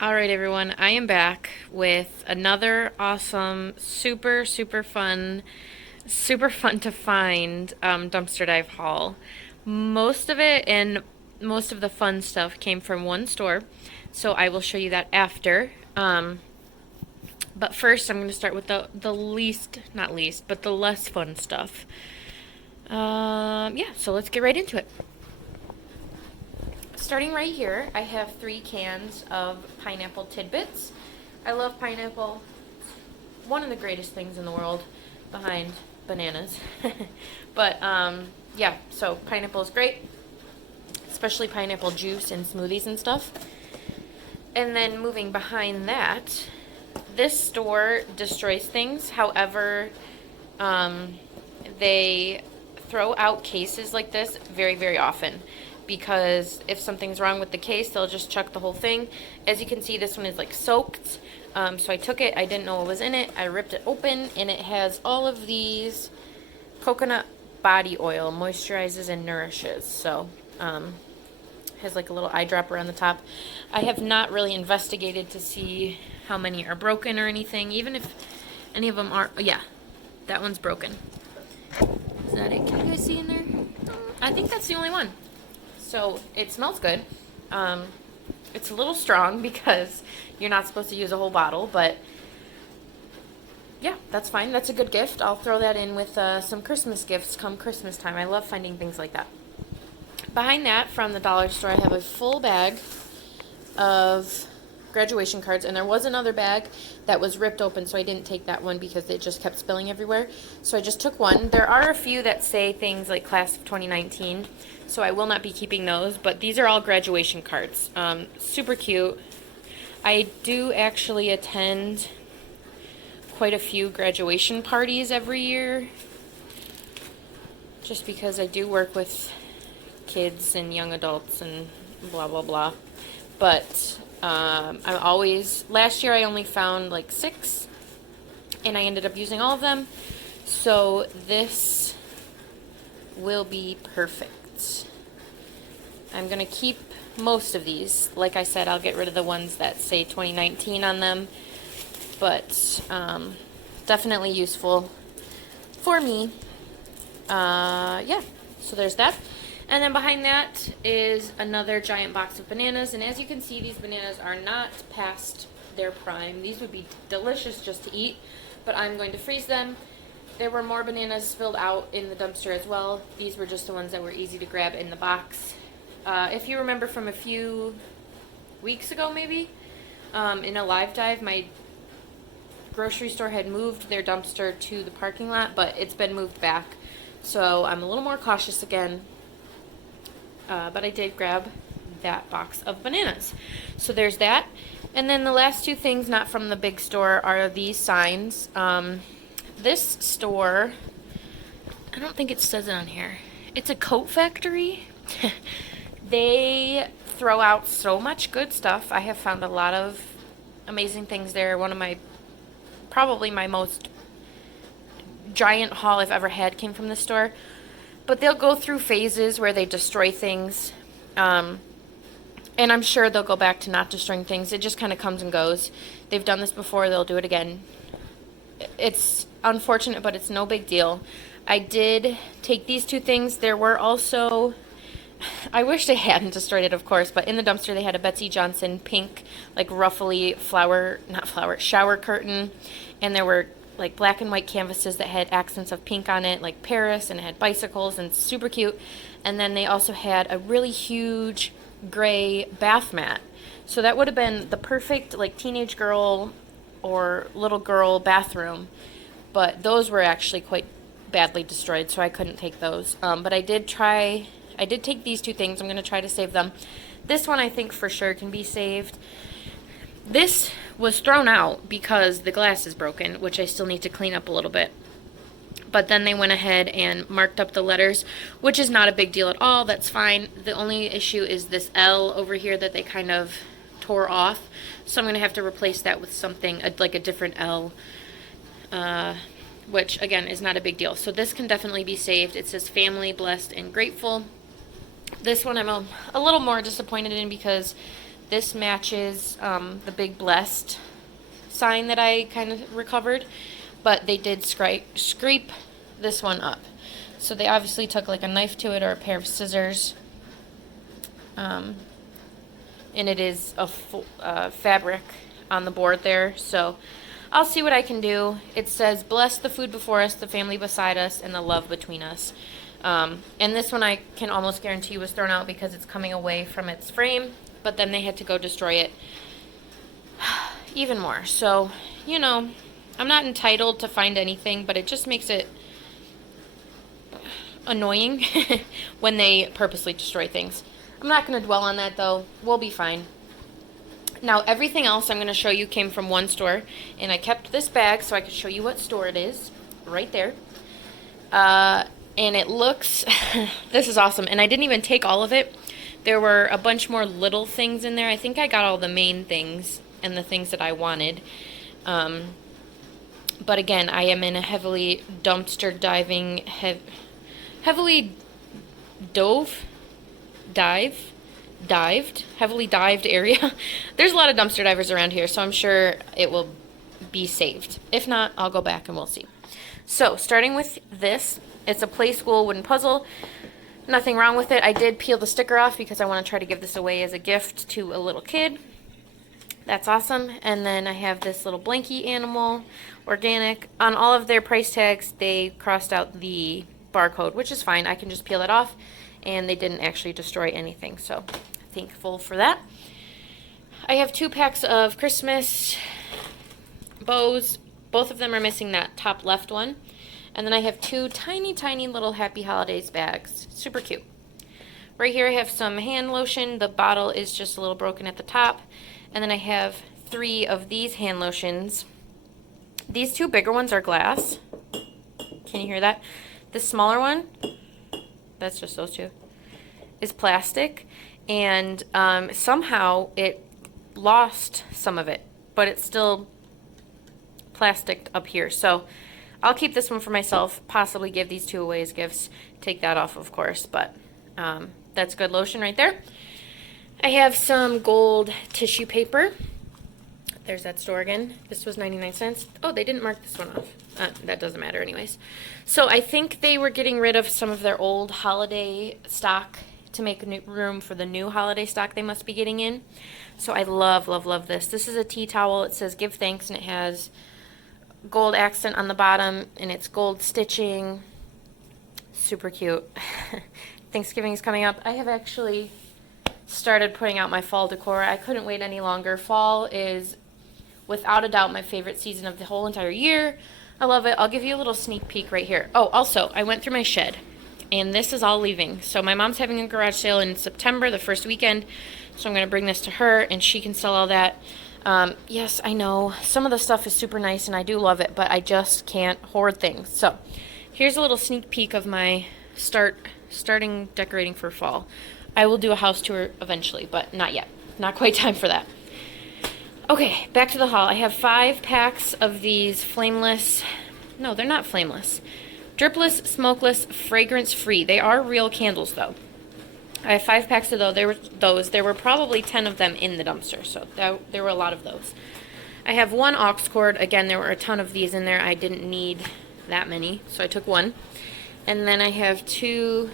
All right, everyone, I am back with another awesome, super fun to find dumpster dive haul. Most of it and most of the fun stuff came from one store, so I will show you that after. But first, I'm going to start with the least, not least, but the less fun stuff. Yeah, so let's get right into it. Starting right here, I have 3 cans of pineapple Tidbits. I love pineapple. One of the greatest things in the world behind bananas. But yeah, so pineapple is great, especially pineapple juice in smoothies and stuff. And then moving behind that, this store destroys things. However, they throw out cases like this very, very often, because if something's wrong with the case, they'll just chuck the whole thing. As you can see, this one is like soaked. So I took it, I didn't know what was in it. I ripped it open, and it has all of these coconut body oil, moisturizes and nourishes. So, has like a little eyedropper on the top. I have not really investigated to see how many are broken or anything, even if any of them are. Yeah, that one's broken. Is that it? Can you guys see in there? I think that's the only one. So it smells good. It's a little strong because you're not supposed to use a whole bottle, but yeah, that's fine. That's a good gift. I'll throw that in with some Christmas gifts come Christmas time. I love finding things like that. Behind that, from the dollar store, I have a full bag of graduation cards, and there was another bag that was ripped open, so I didn't take that one because it just kept spilling everywhere. So I just took one. There are a few that say things like Class of 2019, so I will not be keeping those, but these are all graduation cards. Super cute. I do actually attend quite a few graduation parties every year, just because I do work with kids and young adults and blah blah blah. But I'm always, last year I only found like 6, and I ended up using all of them, so this will be perfect. I'm gonna keep most of these. Like I said, I'll get rid of the ones that say 2019 on them, but definitely useful for me. Yeah, so there's that. And then behind that is another giant box of bananas. And as you can see, these bananas are not past their prime. These would be delicious just to eat, but I'm going to freeze them. There were more bananas spilled out in the dumpster as well. These were just the ones that were easy to grab in the box. If you remember from a few weeks ago maybe, in a live dive, my grocery store had moved their dumpster to the parking lot, but it's been moved back. So I'm a little more cautious again. But I did grab that box of bananas. So there's that. And then the last 2 things not from the big store are these signs. This store, I don't think it says it on here. It's a coat factory. They throw out so much good stuff. I have found a lot of amazing things there. One of my, probably my most giant haul I've ever had came from this store. But they'll go through phases where they destroy things, and I'm sure they'll go back to not destroying things. It just kind of comes and goes. They've done this before, they'll do it again. It's unfortunate, but it's no big deal. I did take these 2 things. There were also, I wish they hadn't destroyed it, of course, but in the dumpster they had a Betsy Johnson pink, like ruffly shower curtain, and there were like black and white canvases that had accents of pink on it, like Paris, and it had bicycles, and super cute. And then they also had a really huge gray bath mat. So that would have been the perfect like teenage girl or little girl bathroom. But those were actually quite badly destroyed, so I couldn't take those. But I did take these 2 things. I'm going to try to save them. This one I think for sure can be saved. This was thrown out because the glass is broken, which I still need to clean up a little bit. But then they went ahead and marked up the letters, which is not a big deal at all. That's fine. The only issue is this L over here that they kind of tore off. So I'm going to have to replace that with something like a different L, which, again, is not a big deal. So this can definitely be saved. It says family, blessed, and grateful. This one I'm a little more disappointed in because This matches the big blessed sign that I kind of recovered, but they did scrape this one up. So they obviously took like a knife to it or a pair of scissors. And it is a fabric on the board there, so I'll see what I can do. It says, bless the food before us, the family beside us, and the love between us. And this one I can almost guarantee was thrown out because it's coming away from its frame, but then they had to go destroy it even more. So, you know, I'm not entitled to find anything, but it just makes it annoying when they purposely destroy things. I'm not going to dwell on that, though. We'll be fine. Now, everything else I'm going to show you came from one store, and I kept this bag so I could show you what store it is, right there. And it looks, this is awesome, and I didn't even take all of it. There were a bunch more little things in there. I think I got all the main things and the things that I wanted. But again, I am in a heavily dumpster diving, heavily heavily dived area. There's a lot of dumpster divers around here, so I'm sure it will be saved. If not, I'll go back and we'll see. So, starting with this, it's a Play School wooden puzzle. Nothing wrong with it. I did peel the sticker off because I want to try to give this away as a gift to a little kid. That's awesome. And then I have this little blankie animal, organic. On all of their price tags, they crossed out the barcode, which is fine. I can just peel that off, and they didn't actually destroy anything, so thankful for that. I have 2 packs of Christmas bows. Both of them are missing that top left one. And then I have 2 tiny, tiny little Happy Holidays bags. Super cute. Right here I have some hand lotion. The bottle is just a little broken at the top. And then I have 3 of these hand lotions. These 2 bigger ones are glass. Can you hear that? This smaller one, that's just those 2, is plastic. And somehow it lost some of it, but it's still plastic up here. So I'll keep this one for myself, possibly give these 2 away as gifts. Take that off, of course, but that's good lotion right there. I have some gold tissue paper. There's that store again. This was 99 cents. Oh, they didn't mark this one off. That doesn't matter anyways. So I think they were getting rid of some of their old holiday stock to make room for the new holiday stock they must be getting in. So I love, love, love this. This is a tea towel. It says give thanks, and it has gold accent on the bottom, and it's gold stitching. Super cute. Thanksgiving is coming up. I have actually started putting out my fall decor. I couldn't wait any longer. Fall is without a doubt my favorite season of the whole entire year. I love it. I'll give you a little sneak peek right here. Oh, also, I went through my shed, and this is all leaving. So my mom's having a garage sale in September, the first weekend, so I'm going to bring this to her, and she can sell all that. Yes, I know, some of the stuff is super nice, and I do love it, but I just can't hoard things. So here's a little sneak peek of my starting decorating for fall. I will do a house tour eventually, but not yet. Not quite time for that. Okay, back to the haul. I have 5 packs of these flameless, no, they're not flameless, dripless, smokeless, fragrance-free. They are real candles, though. I have 5 packs of those. There were probably 10 of them in the dumpster, so there were a lot of those. I have 1 aux cord. Again, there were a ton of these in there. I didn't need that many, so I took 1. And then I have 2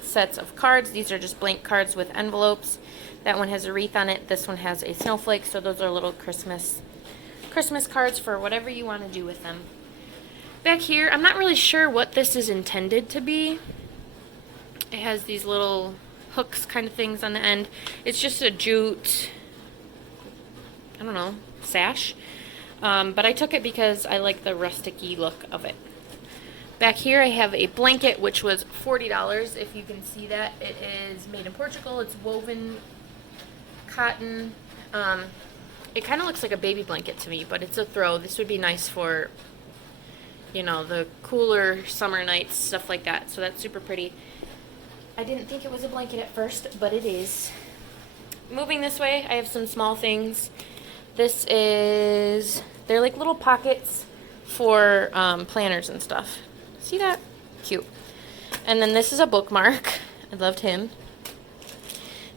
sets of cards. These are just blank cards with envelopes. That one has a wreath on it. This one has a snowflake, so those are little Christmas cards for whatever you want to do with them. Back here, I'm not really sure what this is intended to be. It has these little hooks kind of things on the end. It's just a jute, I don't know, sash. But I took it because I like the rustic-y look of it. Back here I have a blanket, which was $40, if you can see that. It is made in Portugal. It's woven cotton. It kind of looks like a baby blanket to me, but it's a throw. This would be nice for, you know, the cooler summer nights, stuff like that. So that's super pretty. I didn't think it was a blanket at first, but it is. Moving this way, I have some small things. This is, they're like little pockets for planners and stuff. See that? Cute. And then this is a bookmark. I loved him.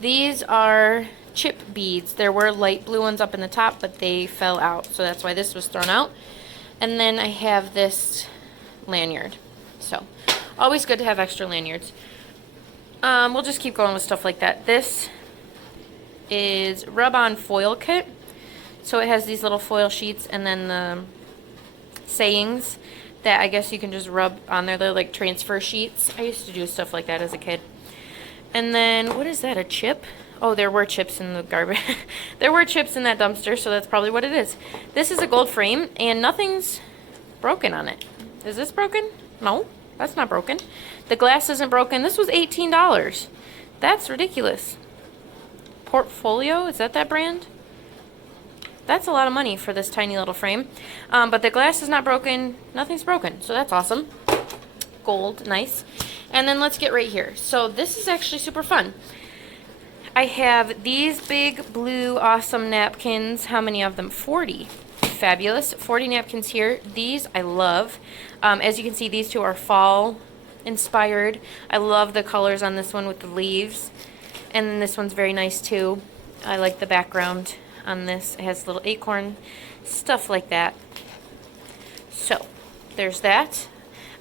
These are chip beads. There were light blue ones up in the top, but they fell out, so that's why this was thrown out. And then I have this lanyard. So, always good to have extra lanyards. We'll just keep going with stuff like that. This is rub-on foil kit. So it has these little foil sheets and then the sayings that I guess you can just rub on there. They're like transfer sheets. I used to do stuff like that as a kid. And then, what is that, a chip? Oh, there were chips in the garbage. There were chips in that dumpster, so that's probably what it is. This is a gold frame, and nothing's broken on it. Is this broken? No, that's not broken. The glass isn't broken. This was $18. That's ridiculous. Portfolio, is that brand? That's a lot of money for this tiny little frame. But the glass is not broken. Nothing's broken, so that's awesome. Gold, nice. And then let's get right here. So this is actually super fun. I have these big blue awesome napkins. How many of them? 40. Fabulous. 40 napkins here. These I love. As you can see, these two are fall inspired. I love the colors on this one with the leaves. And then this one's very nice too. I like the background on this. It has little acorn, stuff like that. So, there's that.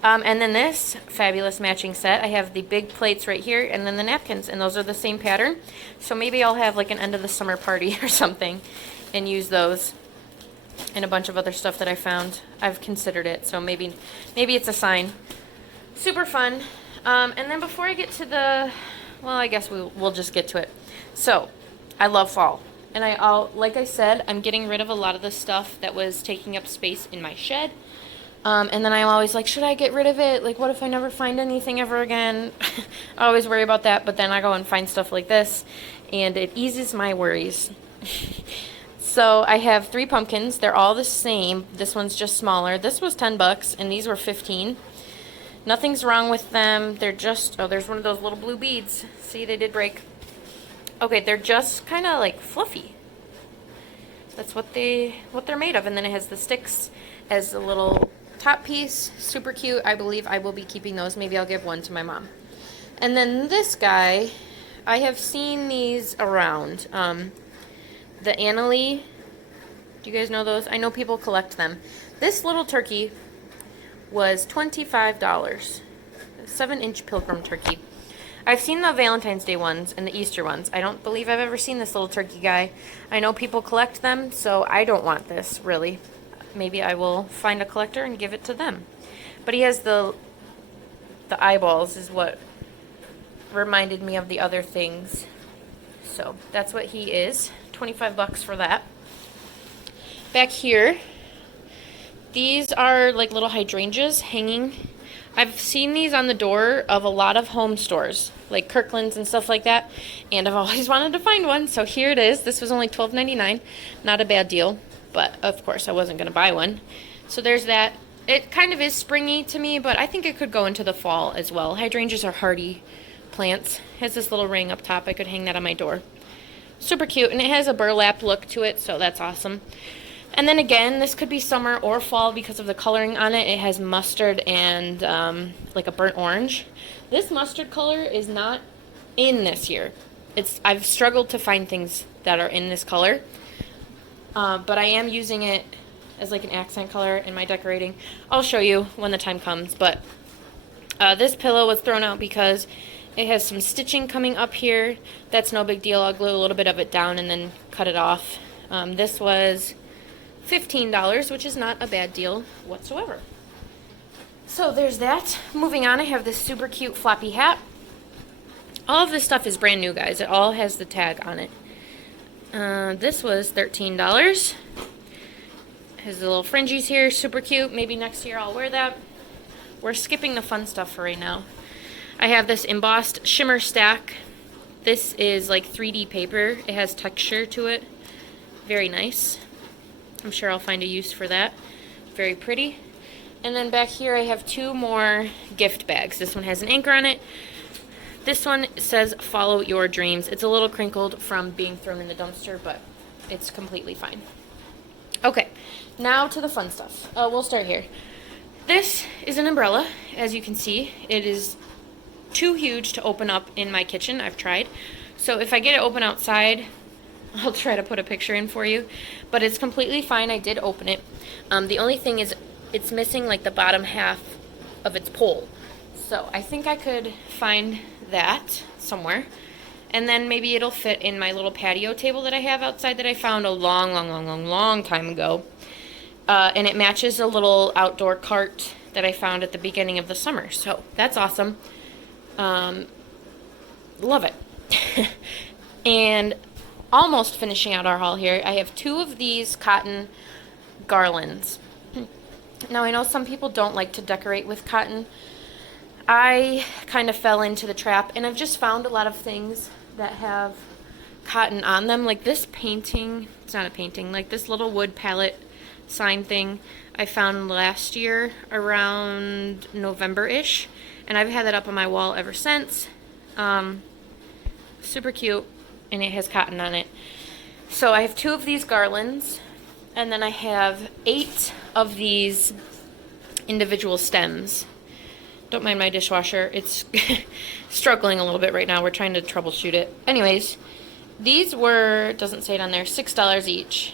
And then this fabulous matching set. I have the big plates right here and then the napkins, and those are the same pattern. So maybe I'll have like an end of the summer party or something and use those and a bunch of other stuff that I found. I've considered it, so maybe it's a sign. Super fun. And then before I get to the, well, I guess we'll just get to it. So, I love fall. And like I said, I'm getting rid of a lot of the stuff that was taking up space in my shed. And then I'm always like, should I get rid of it? Like, what if I never find anything ever again? I always worry about that, but then I go and find stuff like this, and it eases my worries. So I have 3 pumpkins. They're all the same. This one's just smaller. This was $10, and these were $15. Nothing's wrong with them. They're just, oh, there's one of those little blue beads. See, they did break. Okay, they're just kind of like fluffy. That's what they're made of. And then it has the sticks as a little top piece. Super cute. I believe I will be keeping those. Maybe I'll give one to my mom. And then this guy, I have seen these around. The Annalee. Do you guys know those? I know people collect them. This little turkey was $25. 7-inch pilgrim turkey. I've seen the Valentine's Day ones and the Easter ones. I don't believe I've ever seen this little turkey guy. I know people collect them, so I don't want this, really. Maybe I will find a collector and give it to them. But he has the eyeballs is what reminded me of the other things. So that's what he is. $25 for that. Back here, these are like little hydrangeas hanging. I've seen these on the door of a lot of home stores, like Kirkland's and stuff like that, and I've always wanted to find one, so here it is. This was only $12.99. Not a bad deal. But, of course, I wasn't going to buy one. So there's that. It kind of is springy to me, but I think it could go into the fall as well. Hydrangeas are hardy plants. It has this little ring up top. I could hang that on my door. Super cute. And it has a burlap look to it, so that's awesome. And then again, this could be summer or fall because of the coloring on it. It has mustard and like a burnt orange. This mustard color is not in this year. I've struggled to find things that are in this color. But I am using it as like an accent color in my decorating. I'll show you when the time comes. But this pillow was thrown out because it has some stitching coming up here. That's no big deal. I'll glue a little bit of it down and then cut it off. This was $15, which is not a bad deal whatsoever. So there's that. Moving on, I have this super cute floppy hat. All of this stuff is brand new, guys. It all has the tag on it. This was $13. Has the little fringes here, super cute. Maybe next year I'll wear that. We're skipping the fun stuff for right now. I have this embossed shimmer stack. This is like 3D paper. It has texture to it. Very nice. I'm sure I'll find a use for that. Very pretty. And then back here I have 2 more gift bags. This one has an anchor on it. This one says, follow your dreams. It's a little crinkled from being thrown in the dumpster, but it's completely fine. Okay, now to the fun stuff. We'll start here. This is an umbrella, as you can see. It is too huge to open up in my kitchen. I've tried. So if I get it open outside, I'll try to put a picture in for you. But it's completely fine. I did open it. The only thing is it's missing like the bottom half of its pole. So I think I could find that somewhere. And then maybe it'll fit in my little patio table that I have outside that I found a long time ago. And it matches a little outdoor cart that I found at the beginning of the summer. So that's awesome. Love it. And almost finishing out our haul here, I have 2 of these cotton garlands. Now, I know some people don't like to decorate with cotton. I kind of fell into the trap, and I've just found a lot of things that have cotton on them. Like this painting, it's not a painting, like this little wood palette sign thing I found last year around November-ish, and I've had that up on my wall ever since. Super cute, and it has cotton on it. So I have 2 of these garlands, and then I have 8 of these individual stems. Don't mind my dishwasher. It's struggling a little bit right now. We're trying to troubleshoot it. Anyways, these were, doesn't say it on there, $6 each.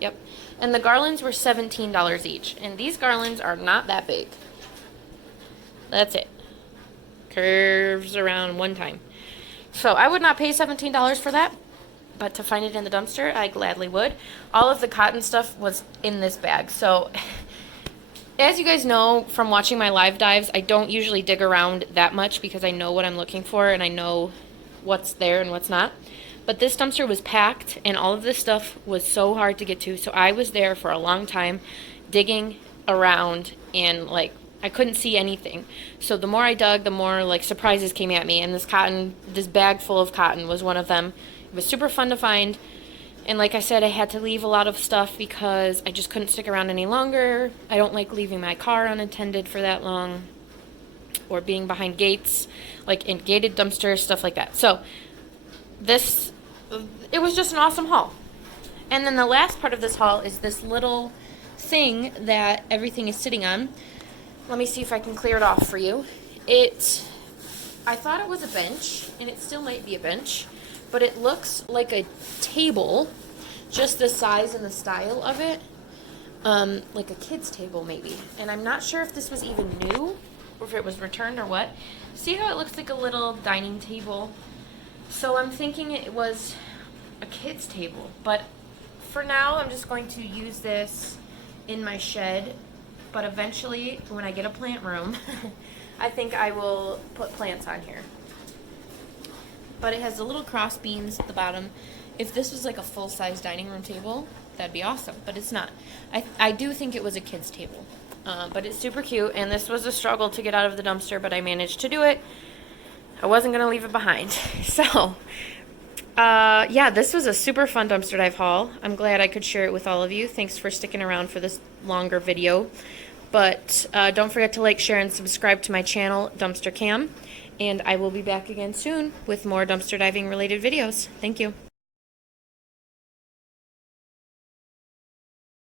Yep. And the garlands were $17 each. And these garlands are not that big. That's it. Curves around one time. So I would not pay $17 for that. But to find it in the dumpster, I gladly would. All of the cotton stuff was in this bag. So as you guys know from watching my live dives, I don't usually dig around that much because I know what I'm looking for and I know what's there and what's not. But this dumpster was packed and all of this stuff was so hard to get to. So I was there for a long time digging around and like I couldn't see anything. So the more I dug, the more like surprises came at me. And this bag full of cotton was one of them. It was super fun to find. And like I said, I had to leave a lot of stuff because I just couldn't stick around any longer. I don't like leaving my car unattended for that long. Or being behind gates, like in gated dumpsters, stuff like that. So it was just an awesome haul. And then the last part of this haul is this little thing that everything is sitting on. Let me see if I can clear it off for you. I thought it was a bench, and it still might be a bench, but it looks like a table, just the size and the style of it, like a kid's table maybe. And I'm not sure if this was even new, or if it was returned or what. See how it looks like a little dining table? So I'm thinking it was a kid's table, but for now I'm just going to use this in my shed. But eventually, when I get a plant room, I think I will put plants on here. But it has the little cross beams at the bottom. If this was like a full-size dining room table, that'd be awesome. But it's not. I do think it was a kid's table. But it's super cute. And this was a struggle to get out of the dumpster, but I managed to do it. I wasn't going to leave it behind. So, yeah, this was a super fun dumpster dive haul. I'm glad I could share it with all of you. Thanks for sticking around for this longer video. But don't forget to like, share, and subscribe to my channel, Dumpster Cam. And I will be back again soon with more dumpster diving related videos. Thank you.